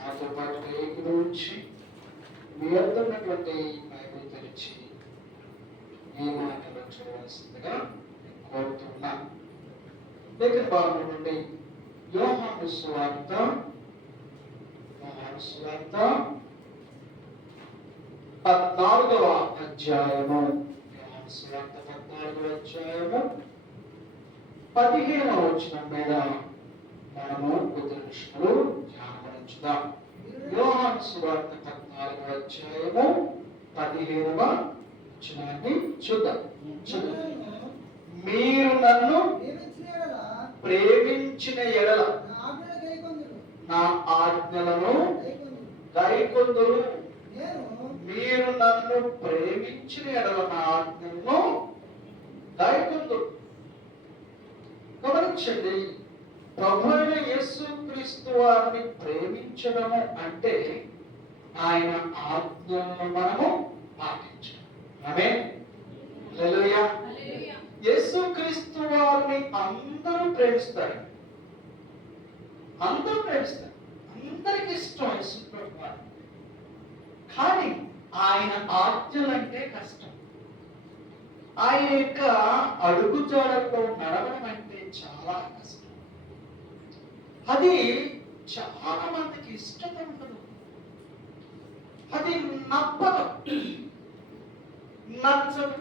నాతో పాటు ఏకీభవించి ఉంచి మీ వద్ద ఉన్నటువంటి బైబిల్ తెరిచి ఈ మాటలు చూడవలసిందిగా కోరుతున్నా. లేఖన భాగం నుండి యోహాను సువార్త 14వ అధ్యాయము 15వ వచనం మీద మనము కొద్ది నిమిషాలు ధ్యానించుదాం. యోహాను సువార్త 14వ అధ్యాయము 15వ వచనాన్ని చూద్దాం. మీరు నన్ను ప్రేమించిన ఎడల నా ఆజ్ఞలను గైకొందురు. మీరు నన్ను ప్రేమించిన ఎడల నా ఆజ్ఞలను గైకొందురు. గమనించండి, ప్రభువైన యేసుక్రీస్తు వారిని ప్రేమించడము అంటే ఆయన ఆజ్ఞలను మనము పాటించాలి. ఆమేన్. హల్లెలూయా. యేసుక్రీస్తు వారిని అందరూ ప్రేమిస్తారు, అందరికి ఇష్టం యేసుక్రీస్తు వారు. కానీ ఆయన ఆజ్ఞలంటే కష్టం. ఆయన యొక్క అడుగుజాడల్లో నడవడం అంటే చాలా కష్టం. అది చాలా మందికి ఇష్టత ఉండదు, అది నచ్చదు.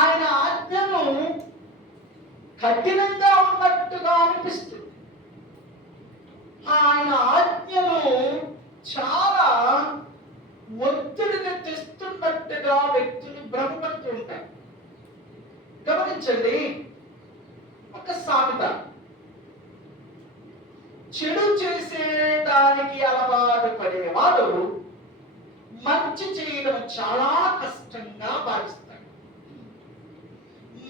ఆయన ఆజ్ఞను కఠినంగా ఉన్నట్టుగా అనిపిస్తుంది. ఆయన ఆజ్ఞలు చాలా ఒత్తిడిని తెస్తున్నట్టుగా వ్యక్తులు భ్రమపడుతూ ఉంటారు. గమనించండి, ఒక సామెత, చెడు చేసేదానికి అలవాటు పడేవాడు మంచి చేయడం చాలా కష్టంగా భావిస్తాడు.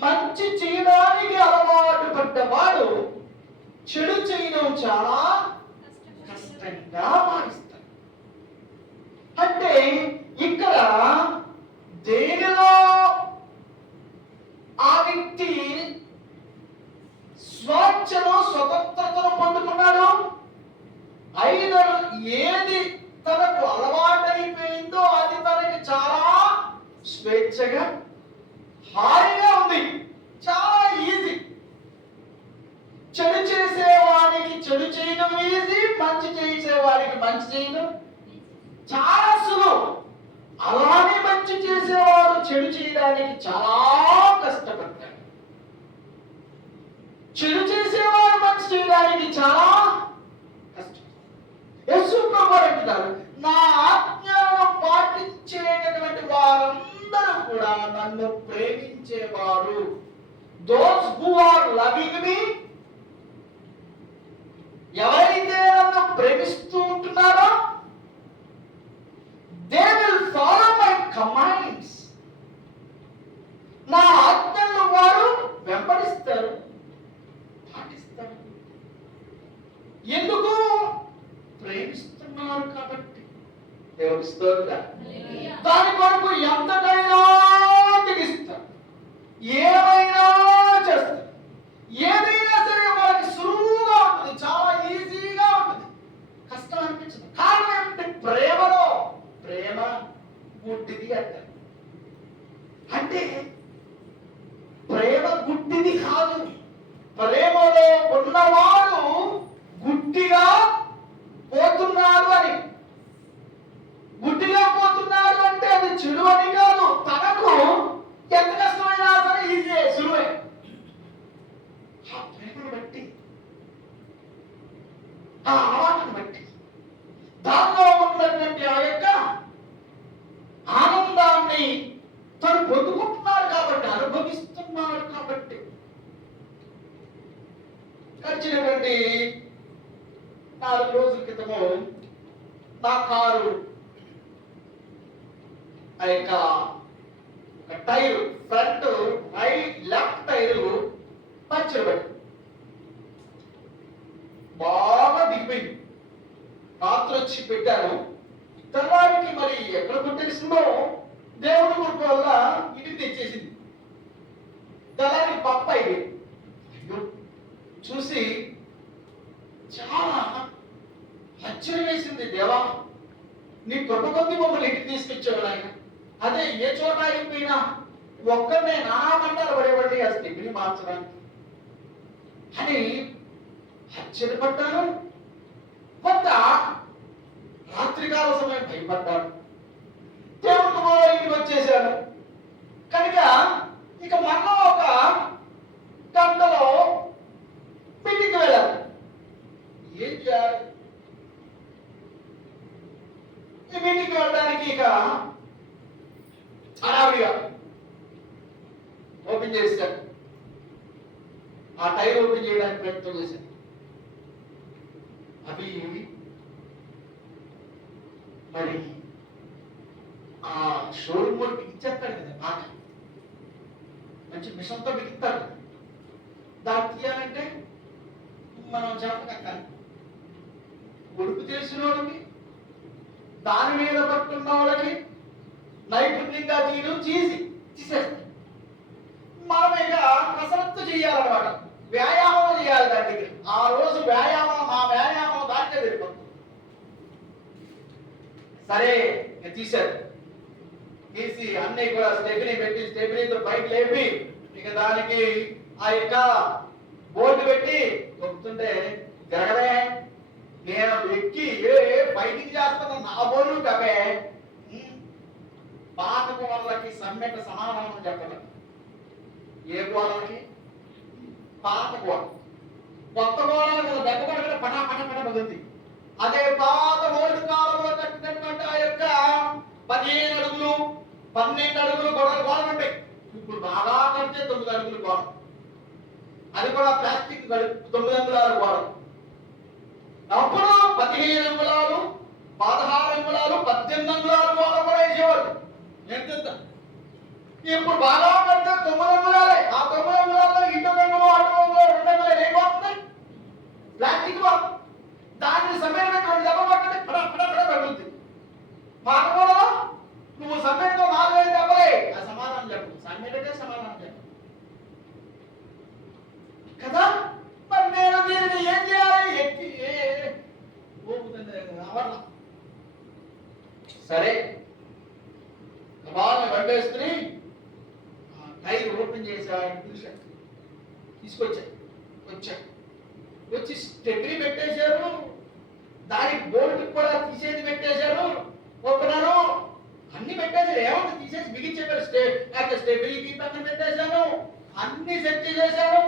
మంచి చేయడానికి అలవాటు పడ్డవాడు చెడు చేయడం చాలా కష్టంగా భావిస్తాడు. అంటే ఇక్కడ దేనిలో ఆ వ్యక్తి స్వేచ్ఛను, స్వతంత్రతను పొందుకున్నాడు? ఐదర్ ఏది తనకు అలవాటైపోయిందో అది తనకి చాలా స్వేచ్ఛగా, హాయిగా ఉంది, చాలా ఈజీ. చెడు చేసేవాడికి చెడు చేయడం ఈజీ, మంచి చేసేవాడికి మంచి చేయడం చాలా సులువు. అలానే మంచి చేసేవాడు చెడు చేయడానికి చాలా కష్టపడతాడు, చెడు చేసేవాడు మంచి చేయడానికి చాలా కష్టం. యేసు ప్రభువు అంటున్నారు, నా ఆజ్ఞలను పాటించేటటువంటి వారందరూ కూడా నన్ను ప్రేమించేవారు. Those who are loving me, ఎవరైతే నన్ను ప్రేమిస్తూ ఉంటున్నారో, they will follow my commands. నా ఆజ్ఞలను వారు వెంబడిస్తారు, పాటిస్తారు. ఎందుకు? ప్రేమిస్తున్నారు కాబట్టి. దేవుని స్తోత్రం. దాని కొరకు ఎంతకైనా తెగిస్తారు, ఏమైనా చేస్తారు. ఏదైనా సరే వాళ్ళకి సులువుగా ఉంటుంది, చాలా ఈజీగా ఉంటుంది, కష్టం అనిపించదు. కారణం ఏమిటి? ప్రేమలో. ప్రేమ గుడ్డిది అంటారు. అంటే ప్రేమ గుడ్డిది కాదు, ప్రేమలో ఉన్నవాడు గుడ్డిగా పోతున్నాడు అని. గుడ్డిగా పోతున్నాడు అంటే అది చెడు అని కాదు. తనకు ఎంత కష్టమైనా సరే ఈజీ, సులువే. ఆ ప్రేమను బట్టి, ఆ అలవాటును బట్టి, దానిలో ఉన్నటువంటి ఆ యొక్క ఆనందాన్ని తను పొందుకుంటున్నాడు కాబట్టి, అనుభవిస్తున్నాడు కాబట్టి. గడిచినటువంటి 4 రోజుల క్రితము నా కారు ఆ యొక్క tyre, front left tyre puncture పడి బాగా దిగిపోయింది. రాత్రి వచ్చి పెట్టాను. తెల్లారికి మరి ఎక్కడ కొట్టేసిందో దేవుడి కృప వల్ల ఇంటికి తెచ్చేసింది. తెల్లారికి పప్పు అయిపోయింది. చూసి చాలా పరిస్థితి దేవా, నీ కృప కొద్ది మమ్మల్ని ఇంటికి తీసుకొచ్చేవాడు ఆయన. అదే ఏ చోట అయిపోయినా ఒక్కరినే నానా మంటాలు పడేవాడి ఆ స్థితిని మార్చడానికి అని ఆశ్చర్యపడ్డాను. కొంత రాత్రికాల సమయం భయపడ్డాను. దేవుడు కుమారుడు ఇంటికి వచ్చేసాను కనుక ఇక మళ్ళా ఒక గంటలో మీటింగ్కి వెళ్ళాలి. ఏం చేయాలి? ఈ మీటింగ్కి వెళ్ళడానికి ఇక హడావిడిగా ఓపెన్ చేశాను. ఆ టైర్ ఓపెన్ చేయడానికి ప్రయత్నం చేశాను. అవి మరి ఆ షోరూమ్ వాళ్ళు బిగించేస్తాడు కదా, బాగా మంచి మిషన్తో బిగిస్తాడు. దాన్ని తీయాలంటే మనం చెప్పగట్టాలి. ఉడుపు తెలిసిన వాళ్ళకి, దాని మీద పట్టుకున్న వాళ్ళకి నైపుణ్యంగా తీసేస్తాం. మనం ఇక కసరత్తు చేయాలన్నమాట, వ్యాయామం చేయాలి. దానికి ఆ రోజు మా వ్యాయామం దాంట్లో వెళ్ళిపోతుంది. సరే తీశారు. తీసి అన్ని కూడా స్టెఫినీ పెట్టి స్టెఫినీతో బైక్ లేపి ఇక దానికి ఆ యొక్క బోర్డు పెట్టి తొక్కుతుంటే జరగదే. నేను ఎక్కి బయటికి చేస్తాను నా బోర్డు కబే. పాత గోడలకి సమ్మెట సమాధానం చెప్పలేదు. ఏ గోడలకి? పాత గోడ. కొత్త గోడలు దెబ్బ పడకుండా పటా పగులుతుంది. అదే పాత ఓల్డ్ కాలంలో కట్టినటువంటి ఆ యొక్క 15 అడుగులు 12 అడుగులు గోడలు ఉంటాయి. ఇప్పుడు బాగా కడితే 9 అడుగులు గోడ, అది కూడా ప్లాస్టిక్ 9 అంగుళాల గోడ. అప్పుడు 15 అంగుళాలు 16 అంగుళాలు 18 అంగుళాల గోడ కూడా వేసేవాడు. ఎంత? ఇప్పుడు బాగా కడితే 9 అంగుళాలే. ఆ 9 అంగుళాల్లో ఇటు రంగులు అటు రంగులు 2 అంగుళాలు ఏమవుతుంది? ప్లాస్టిక్ వాళ్ళు దాన్ని సమయమైనటువంటి దెబ్బ పట్టండి పడ పడుతుంది. మాట కూడా నువ్వు సమయంతో 4 దెబ్బలే. ఆ సమాధానం చెప్పు, సమయంటే సమాధానం చెప్పు కదా. మరి నేను దీనిని ఏం చేయాలి? ఎక్కి అవర్ల సరే వాళ్ళని బండేసుకుని టైర్ ఓపెన్ చేశాడు. వచ్చి స్టెప్ని పెట్టేశారు. దానికి బోల్ట్ కూడా తీసేది పెట్టేశారు. ఓపెనరు అన్ని పెట్టేశారు. ఏమంటే తీసేసి బిగించేశారు. స్టెప్ని పక్కన పెట్టేశాను. అన్ని సెట్ చేశాను.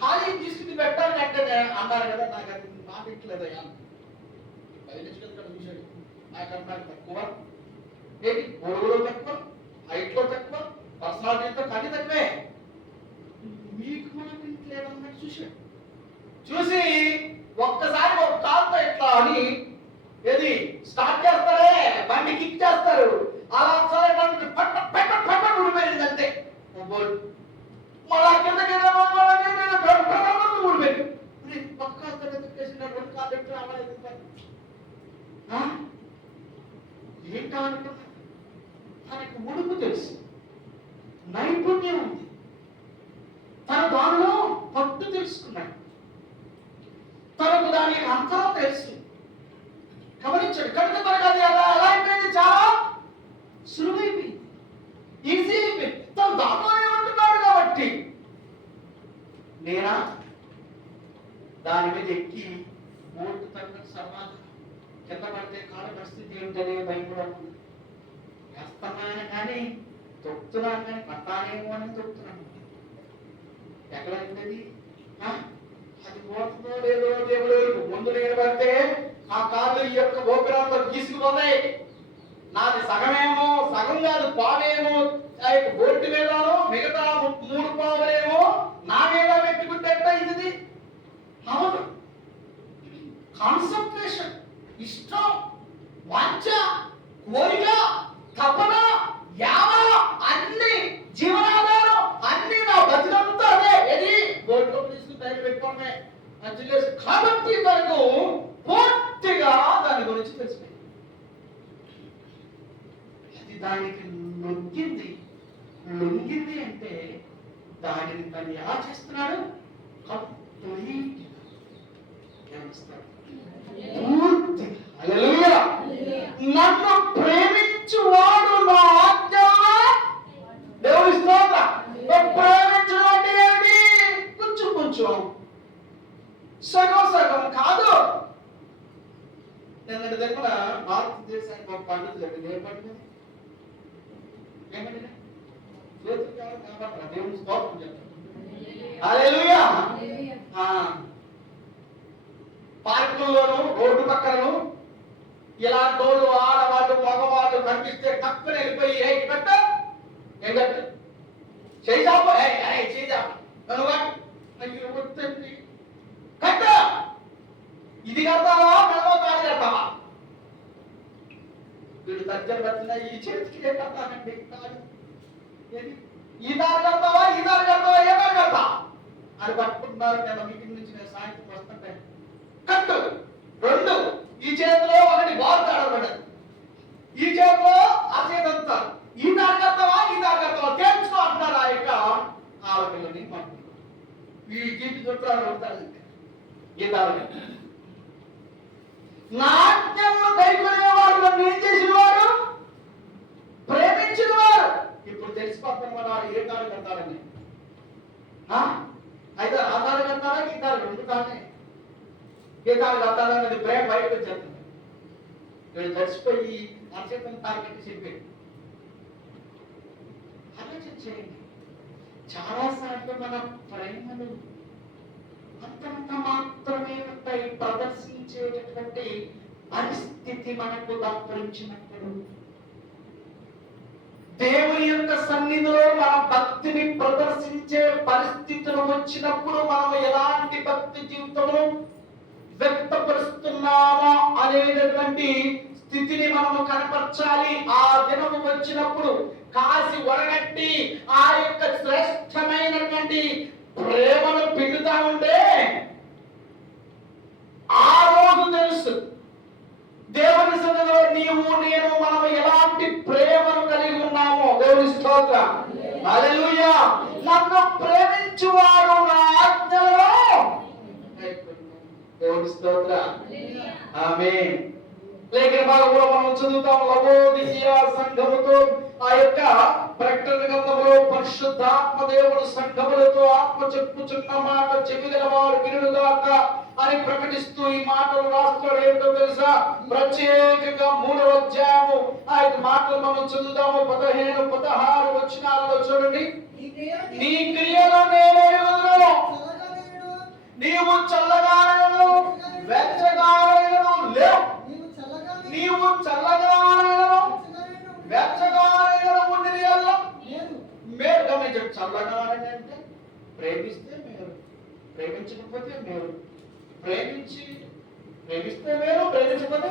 ఖాళీ తీసుకుని పెట్టాలంటే అన్నారు కదా, నాకు అది మాట ఇట్లేదయ్యా. చూశాడు నాకన్నా తక్కువ, ఏంటి పొడవులో తక్కువ, హైట్లో తక్కువ, పర్సనాలిటీతో కానీ తక్కువే. మీకు మాట ఇంట్లేదన్నట్టు చూశాడు. చూసి ఒక్కసారి ఒక కాలుతో ఇట్లా అని ఏది స్టార్ట్ చేస్తారే, బండి కిక్ చేస్తారు. అలా ఒకసారి పట్ట ఊడిపోయింది అంతే. మళ్ళా కిందకి ఊడిపోయింది. పక్క రెండు కాళ్ళు ఎట్లా అవ్వలేదు. ఏంటంటే తనకు ఉడుపు తెలుసు, నైపుణ్యం ఉంది, తన దానిలో పట్టు తెలుసుకున్నాడు, తనకు దానికి అంతరం తెలుసు. గమనించాడు. కనుక తనకు అది ఎలా అయిపోయింది? చాలా సులువైపోయింది, ఈజీ అయిపోయింది. తను దానిలోనే ఉంటున్నాడు కాబట్టి నేనా దాని మీద ఎక్కి బోర్డు తగ్గ సమాధానం కింద పడితే కాళ్ళ పరిస్థితి ఏంటనే భయం కూడా ఉంది. వేస్తున్నాను కానీ తొక్కుతున్నాను కానీ పట్టానేమో అని తొక్కుతున్నాను. ఎక్కడ అయింది అది పోతుందో లేదో దేవుడు ముందు నేను పడితే ఆ కాళ్ళు ఈ యొక్క గోపురాలతో తీసుకుపోతాయి. నాది సగమేమో, సగం కాదు పావేమో ఆ యొక్క బోర్డు మీదనో, మిగతా 3 పావులేమో నా మీద పెట్టుకుంటే ఇది. అవును, కాన్సంట్రేషన్, ఇష్టం, వాంఛ, కోరిక, తపన, యావన, అన్ని జీవనాధారం, అన్ని నా బతికంతా అదే. ఏది బోర్డులో తీసుకుని టైర్ పెట్టుకోవడమే కాబట్టి తనకు పూర్తిగా దాని గురించి తెలిసిపోయింది. అది దానికి లొంగింది అంటే దానిని తను ఎలా చేస్తున్నాడు? కంప్లీట్ పూర్తిగా కొంచెం సగం సగం కాదు. నిన్నటి దగ్గర భారతదేశానికి ఒక పండుగ జరిగింది. ఏ పండుగ? ఏమండి? దేవుని స్తోత్రం చెప్తాను. హల్లెలూయా. పార్కుల్లోనూ రోడ్డు పక్కలను ఇలా తోళ్ళు ఆడవాళ్ళు మగవాళ్ళు కనిపిస్తే తక్కువ వెళ్ళిపోయి ఏ కట్ట ఏం కట్ట చేసాపు చేసాపు కట్ట ఇది కడతావా మెడలో తాడి కడతావా? వీడు తగ్గలు కట్టిన ఈ చేతికి ఏ కడతానండి తాడు, ఈ తాడు కడతావా ఈ తాడు కడతావా ఏ తాడు కడతా అని పట్టుకుంటున్నారు. నేను మీటింగ్ నుంచి నేను సాయంత్రం వస్తుంటే కట్టు రెండు, ఈ చేతిలో ఒకటి బాల్ తాడబడ్డది, ఈ చేతిలో ఆ చేతంతా ఈ తాడు కడతావా ఈ తాడు కడతావా తెలుసుకో అంటున్నారు. ఆ యొక్క ఆడపిల్లని పట్టుకుంటారు. ఈ గీటి చుట్టాలు ఉంటారు ఈ తాడు. నాట్యంలో కైకొనే వాడు నన్ను ఏం చేసిన వాడు? ప్రేమించిన వాడు. ఇప్పుడు తెలిసిపోతాను మన వాడు ఏ తాడు కడతాడని. అయితే ఆ తాడు కడతారా ఈ తాడు రెండు తాడే ఏ తాడు కడతాడన్నది ప్రేమ బయటకు వచ్చేస్తుంది. వీళ్ళు తెలిసిపోయి అచేతను తాడు కట్టి చెప్పాడు. ఆలోచించేయండి, చాలాసార్లు మన ప్రేమలు అంతంత మాత్రమే ఉంటాయి. ప్రదర్శించేటటువంటి పరిస్థితి మనకు దాపరించినప్పుడు, దేవుని యొక్క సన్నిధిలో మన భక్తిని ప్రదర్శించే పరిస్థితులు వచ్చినప్పుడు మనం ఎలాంటి భక్తి జీవితము వ్యక్తపరుస్తున్నామో అనేటటువంటి స్థితిని మనము కనపరచాలి. ఆ దినము వచ్చినప్పుడు కాసి వడగట్టి ఆ యొక్క శ్రేష్టమైనటువంటి ప్రేమను పిండుతా ఉంటే ఆ రోజు తెలుసు దేవుని సన్నిధిలో నీవు నేను మనం ఎలాంటి ప్రేమను కలిగి ఉన్నామో. దేవుని స్తోత్రం. హల్లెలూయా. నన్ను ప్రేమించువాడు నా ఆజ్ఞలో. దేవుని స్తోత్రం. ఆమేన్. లేఖన భాగంలో మనం చదువుతాం, లవోదికీయ సంఘముతో ఆ యొక్క ప్రకటన గ్రంథంలో పరిశుద్ధాత్మ దేవుడు సంఘములతో ఆత్మ చెప్పుచున్న మాట చెవిగల వారు వినుగాక అని ప్రకటిస్తూ ఈ మాటలు రాస్తాడు. ఏంటో తెలుసా? ప్రత్యేకంగా 3వ అధ్యాయము ఆ యొక్క మాటలు మనం చదువుతాము. 15, 16 వచనాలలో చూడండి. నీ క్రియలు నేను ఎరుగుదును, నీవు చల్లగానైనను వెచ్చగానైనను లేవు. నీవు చల్లగానైనను వెచ్చగానైనను ఉండిన యెడల మేలు. గమనించండి, చల్లగానైన అంటే ప్రేమిస్తే మేలు, ప్రేమించకపోతే మేలు. ప్రేమిస్తే మేలు, ప్రేమించకపోతే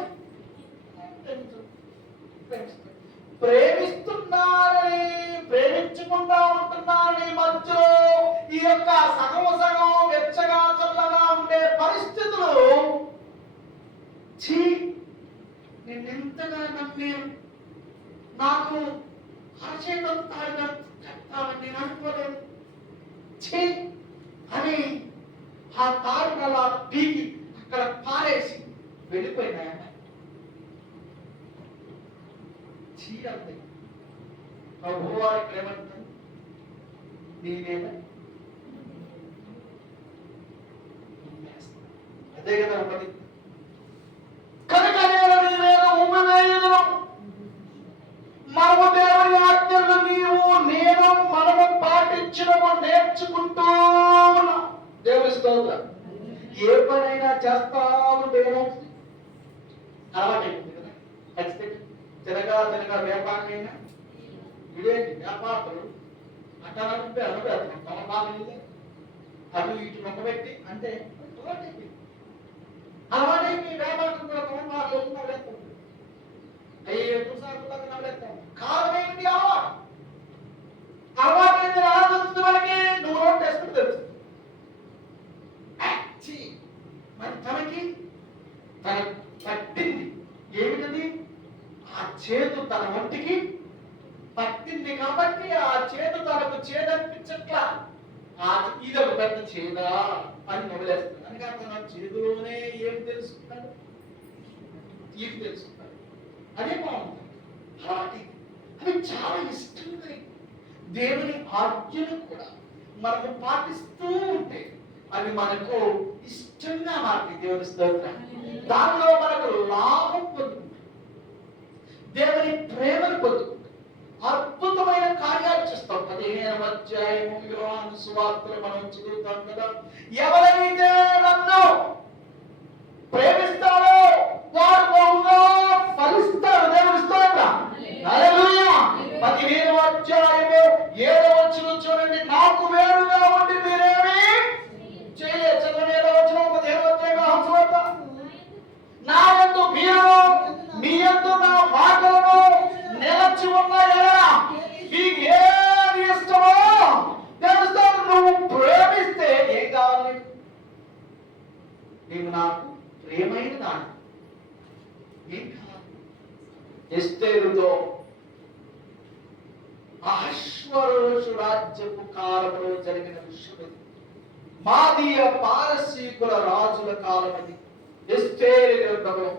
ప్రేమిస్తున్నారని ప్రేమించకుండా ఉంటున్నారని మధ్యలో ఈ యొక్క సగం సగం వెచ్చగా చల్లగా ఉండే పరిస్థితులు నిన్నెంతగా నమ్మాను, నాకు అరచేతులు తాడుతావని నేను అనుకోలేదు అని ఆ తాడును అలా పీకి అక్కడ పారేసి వెళ్ళిపోయినా అంతే. ప్రభువారి ప్రేమంటాను నేనేనా అదే కదా ఒకటి. కనుక మనము దేవుని ఆజ్ఞలు నీవు నేను మనము పాటించడము నేర్చుకుంటూ ఉన్నాం. దేవుని స్తోత్రం. ఏ పనైనా చేస్తా ఉంటేనే అలవాటైపోతుంది కదా. ఖచ్చితంగా తినగా వ్యాపారమైనా ఇదేంటి వ్యాపారులు అట్లా అనుకుంటే అనుకుంటాం తమ బాగా అటు ఇటు మొక్కబెట్టి అంటే అలవాటైపోయి వ్యాపారం కూడా తమ బాగా నవ్వులేస్తాం. అయ్యే చూసారు నవ్వులేస్తాం. కారణమేంటి? అలవాటైంది రాజు మనకి నువ్వు రోడ్డు వేసుకుని తెలుసు. మరి తనకి తన పట్టింది ఏమిటది? ఆ చేదు తన ఒంటికి పట్టింది కాబట్టి ఆ చేదు తనకు చేదనిపించట్లా. ఇది ఒక పెద్ద చేదా అని మొదలేస్తుంది. అని కాకుండా చేదులోనే ఏమి తెలుసుకున్నాడు? తీపి తెలుసుకున్నాడు. అదే బాగుంటుంది. అలాంటి అవి చాలా ఇష్టంగా దేవుని ఆజ్ఞలు కూడా మనము పాటిస్తూ ఉంటే అవి మనకు ఇష్టంగా మారి దేవుని స్తోత్రం. దానిలో మనకు లాభం పొందుకుంటాం, దేవుని ప్రేమను పొందుకుంటాం, అద్భుతమైన కార్యాలు చేస్తాం. 15వ అధ్యాయము యోహాను సువార్తలో మనం చదువుతాం కదా, ఎవరైతే నన్ను ప్రేమిస్తారో వారు బహుగా ఫలిస్తారు. దేవుని స్తోత్రం. హల్లెలూయా. 15వ అధ్యాయము 7వ వచనం చూడండి, నాకు వేరుగా ఉండి మీరేమి చేయలేదు. చదవండి 7వ వచనం 15వ అధ్యాయం యోహాను సువార్త. నా యందు మీరు మీ యందు నా మాటలను నిలిచి ఉన్నాయా, మీకేది ఇష్టమో తెలుస్తా. నువ్వు ప్రేమిస్తే ఏం కావాలి? నీవు నాకు ప్రేమైన దాన్ని ఏం కావాలి? ఎస్తేరుతో అహష్వేరోషు రాజ్యపు కాలంలో జరిగిన విషయం ఇది. మాదీయ పారసీకుల రాజుల కాలం అది. ఎస్తేరు గ్రంథంలో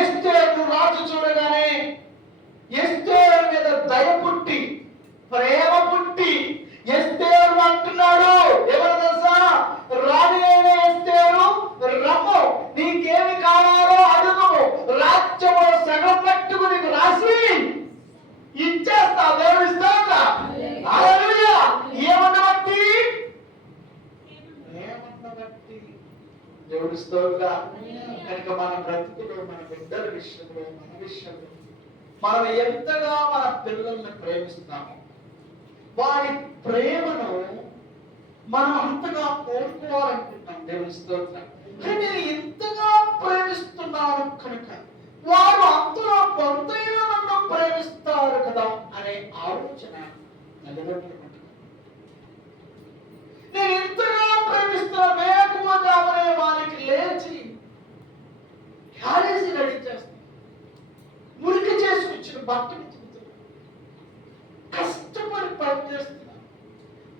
ఎస్తేరు రాజు చూడగానే ఎస్తేరు మీద దయ పుట్టి, ప్రేమ పుట్టి ఎస్తేరు అంటున్నాడు, ఎవరు తెలుసా? రాణి అయిన ఎస్తేరు, రమ్ము, నీకేమి కావాలో అడుగు, రాజ్యము సగం మట్టుకు నీకు రాసి ఇచ్చేస్తా. దేవుడు ఇస్తాడా? హల్లెలూయా. ఏమన్నబట్టి? ఏమన్నబట్టి? దేవుడు ఇస్తాడా? కనుక మన బ్రతుకులో, మన బిడ్డల విషయంలో, మన విషయంలో మనం ఎంతగా మన పిల్లల్ని ప్రేమిస్తామో వారి ప్రేమను మనం అంతగా కోరుకోవాలనుకుంటాం. దేవుని స్తోత్రం. నేను ఎంతగా ప్రేమిస్తున్నాను కనుక వారు అంతలో కొంతైనా నన్ను ప్రేమిస్తారు కదా అనే ఆలోచన తల్లిదండ్రులు. నేను ఎంతగా ప్రేమిస్తున్నా, వేకువజామునే వారికి లేచి క్యారేజీ రెడీ చేస్తాను, మురికి చేసుకొచ్చిన బట్టలు చెబుతున్నాను, కష్టపడి పని చేస్తున్నాను,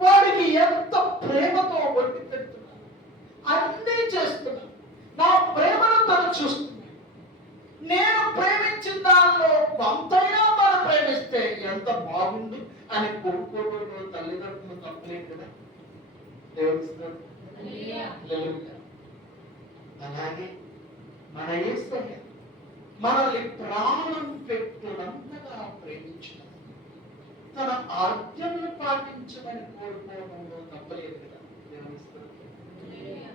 వారికి ఎంత ప్రేమతో వండి పెడుతున్నాను, అన్నీ చేస్తున్నాను. నా ప్రేమను తను చూస్తున్నాను. నేను ప్రేమించిన దానిలో కొంతైనా తను ప్రేమిస్తే ఎంత బాగుంది అని కోరుకోవడంలో తల్లిదండ్రులు తప్పలేదు కదా. అలాగే మన యేసయ్య మనల్ని ప్రాణం పెట్టునంతగా ప్రేమించిన తన ఆజ్ఞలను పాటించమని కోరుకోవడంలో తప్పలేదు కదా.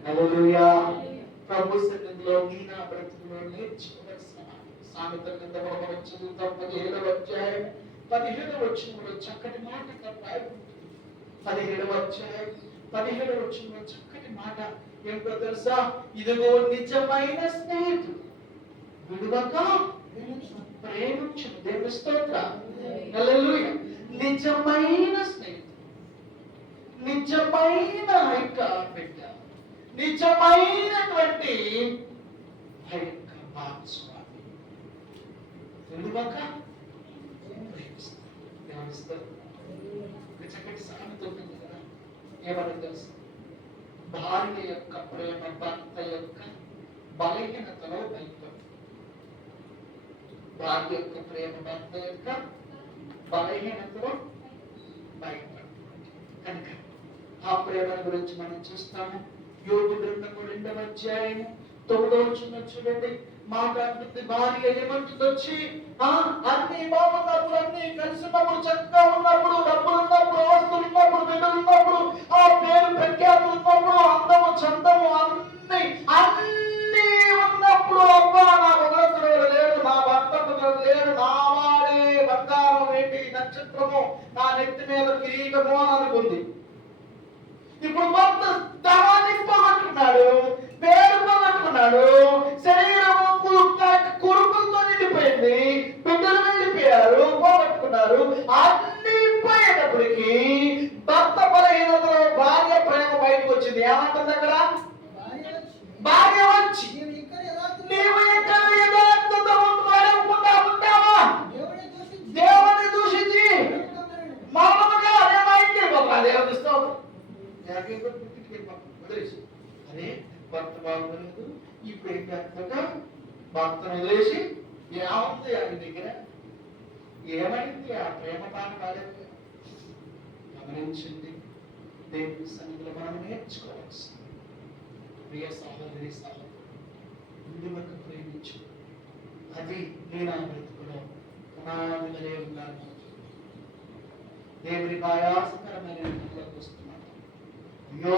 హల్లెలూయా. ప్రభు సన్నిధిలో నీ నా బ్రతుకులో నేర్చుకోవాల్సిన సామెతల గ్రంథంలో మనం చదువుతాం 17వ అధ్యాయం 17వ వచనంలో చక్కటి మాట రాయబడింది. 17వ అధ్యాయం 17వ వచనంలో చక్కటి మాట ఏంటో తెలుసా? ఇదిగో నిజమైన స్నేహితుడు విడువక ప్రేమించును. దేవుని స్తోత్రం. హల్లెలూయా. నిజమైన స్నేహితుడు, నిజమైన బిడ్డ, నిజమైనటువంటి భాగస్వామి విడువక ప్రేమిస్తాడు. దేవుని స్తోత్రం. చక్కటి సామెత ఉంటుంది కదా, ఏమని తెలుసు? భార్య యొక్క ప్రేమ భర్త యొక్క బలహీనతలో బయటపడుతుంది. భార్య యొక్క ప్రేమ భర్త యొక్క బలహీనతలో బయటపడుతుంది. కనుక ఆ ప్రేమ గురించి మనం చూస్తాము. యోబు గ్రంథము 2వ అధ్యాయము 9వ వచనం చూడండి. మాట్లాడుతుంది, భార్య ఏమంటుంది వచ్చి, అన్ని బాగున్నప్పుడు, అన్ని కలిసి ఉన్నప్పుడు, చక్కగా ఉన్నప్పుడు, డబ్బులు ఉన్నప్పుడు, ఆస్తులు ఉన్నప్పుడు, బిడ్డలు ఉన్నప్పుడు, ఆ పేరు ప్రఖ్యాతులు ఉన్నప్పుడు, అందము చందము అన్ని ఉన్నప్పుడు, అబ్బా నా భగవంతుడు లేడు, నా భర్త లేడు, నా వాడే బంగారం ఏంటి నక్షత్రము నా నెత్తి మీద కిరీటము అని అనుకుంది. ఇప్పుడు భర్త ధనాన్ని పోగొట్టుకున్నాడు, పేరు పోగొట్టుకున్నాడు, శరీరము కురుకులతో నిండిపోయింది, బిడ్డలు వెళ్ళిపోయారు, పోగొట్టుకున్నారు. అన్ని పోయేటప్పటికి భర్త బలహీనతలో భార్య ప్రేమ బయటకు వచ్చింది. ఏమంటుంది అక్కడ? భార్య వచ్చి, నీవు ఎక్కడ యథార్థతతో ఉంటావా? దేవుని దూషించి మామూలుగా అదే మా ఇంటికి పోతా. దేవుని స్తోత్రం. వదిలేసి అదే భర్త బాగులేదు, ఇప్పుడు ఏం చేస్తాక భర్తను వదిలేసి ఏముంది ఆయన దగ్గర, ఏమైంది? ఆ ప్రేమ పాట కాలేదు. గమనించింది. దేవుని సన్నిధిలో మనం నేర్చుకోవాల్సింది. ప్రియ సహోదరి సహోదరు, ముందుకు ప్రేమించు. అది నేను ఆ బ్రతుకులో పునాది వలె ఉన్నాను. దేవునికి ఆయాసకరమైన ఇంట్లోకి వస్తున్నాను. అయ్యో,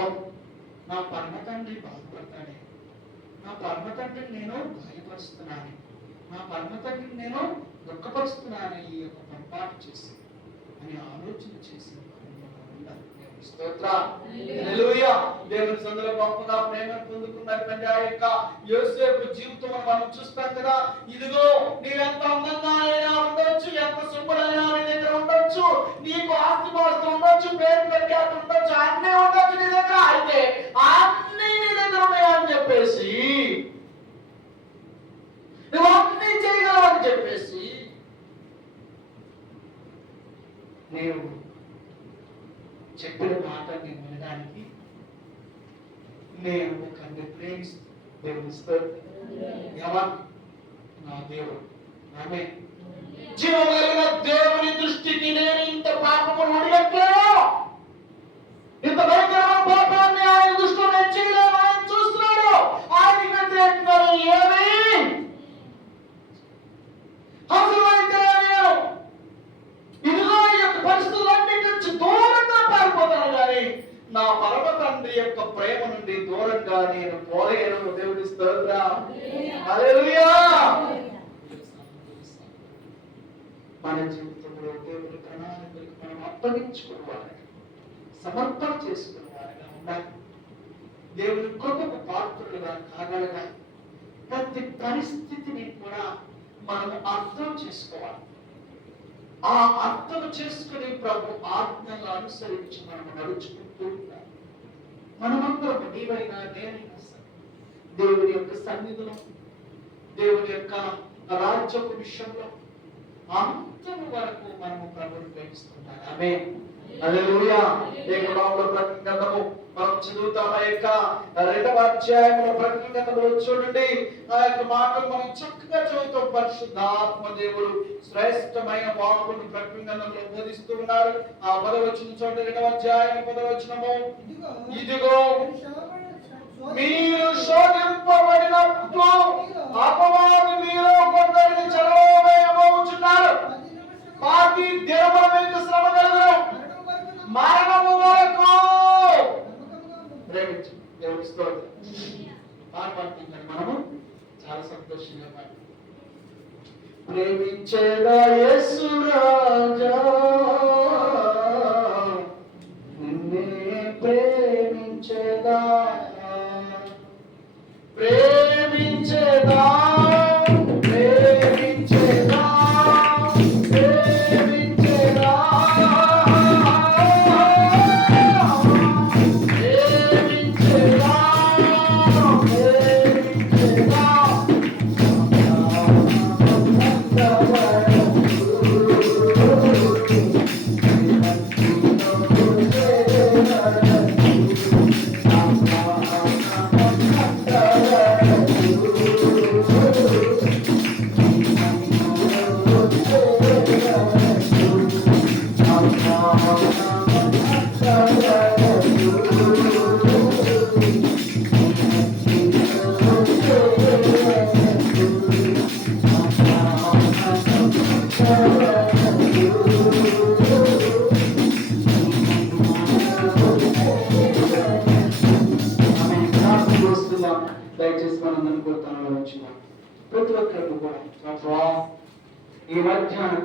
నా పరమ తండ్రి బాధపడతాడే, నా పరమ తండ్రిని నేను గాయపరుస్తున్నాను, నా పరమ తండ్రిని నేను దుఃఖపరుస్తున్నాను ఈ యొక్క పొరపాటు చేసి అని ఆలోచన చేసి దేవుని సందులో గొప్పగా ప్రేమ పొందుకున్నటువంటి ఆ యొక్క యోసేపు జీవితం మనం చూస్తాం కదా. ఇదిగో, నీవెంత అందంగా అయినా ఉండొచ్చు, ఎంత సొమ్ములైనా నీ దగ్గర ఉండొచ్చు, నీకు ఆస్తిపాస్తులు ఉండొచ్చు, పేరు ప్రఖ్యాతులు ఉండొచ్చు, అన్నీ ఉండొచ్చు నీ దగ్గర, అయితే అన్నీ నీ దగ్గర ఉన్నాయని చెప్పేసి, నువ్వు అన్నీ చేయగలవని చెప్పేసి నేను చెప్పిన మాట నేను వినడానికి నేను ఒకరిని ప్రేమిస్తూ దేవుడిస్తాడు. ఎవరు? నా దేవుడు. ఆమె జీవం కలిగిన దేవుని దృష్టికి నేను ఇంత పాపము అడిగట్లేను, ఇంత భయంకరమైన పాపాన్ని ఆయన దృష్టిలో నేను చేయలేను. ఆయన చూస్తున్నాడు. ఆయనకి వ్యతిరేకంగా ఏమి అవసరమైతే నేను ఇదిగో ఈ యొక్క పరిస్థితులన్నిటి నుంచి దూరంగా పారిపోతాను, కానీ నా పరమ తండ్రి యొక్క ప్రేమ నుండి దూరంగా నేను పోలేను. దేవుడి స్తోత్రం. హల్లెలూయా. మన జీవితంలో దేవుడి ప్రణాళికలకు మనం అప్పగించుకోవాలి, సమర్పణ చేసుకునేవారిగా ఉండాలి. దేవుని కృపకు పాత్రులుగా కాగలగా ప్రతి పరిస్థితిని కూడా మనం అర్థం చేసుకోవాలి. ఆ అర్థం చేసుకుని ప్రభు ఆజ్ఞలు అనుసరించి మనం నడుచుకుంటూ ఉంటాం. మనమందరం నీవైనా నేనైనా సరే దేవుని యొక్క సన్నిధిలో, దేవుని యొక్క రాజ్యపు విషయంలో అంతం వరకు మనము ప్రభుని ప్రేమిస్తున్నాం. ఆమేన్. హల్లెలూయా. దేవుని ప్రకటన గ్రంథము మనం చదువుతాం. ఆ యొక్క 2వ అధ్యాయంలో ప్రకటన గ్రంథంలో చూడండి, ఆ యొక్క మాటలు మనం చక్కగా చదువుతాం. పరిశుద్ధాత్మ దేవుడు శ్రేష్టమైన వాక్కులను ప్రకటన గ్రంథంలో బోధిస్తూ ఉన్నారు. ఆ 10వ వచనం చూడండి. 2వ అధ్యాయం 10వ వచనము, ఇదిగో మీరు శోధింపబడినప్పుడు అపవాది మీలో కొందరిని చెరవేయబోచున్నారు. 10 దినముల మీకు శ్రమ కలుగును, మరణము వరకు ప్రేమించు. దేవుని స్తోత్రం. పాడుకుంటాం మనము చాలా సంతోషంగా పాడు. ప్రేమించేదా యేసు రాజా, నిన్నే ప్రేమించేదా, ప్రేమించేదా, ప్రేమించేదా, ప్రేమించేదా, దయచేసి మనందరం కోరుతాను. ప్రతి ఒక్కరికి కూడా ఈ మధ్యాహ్నం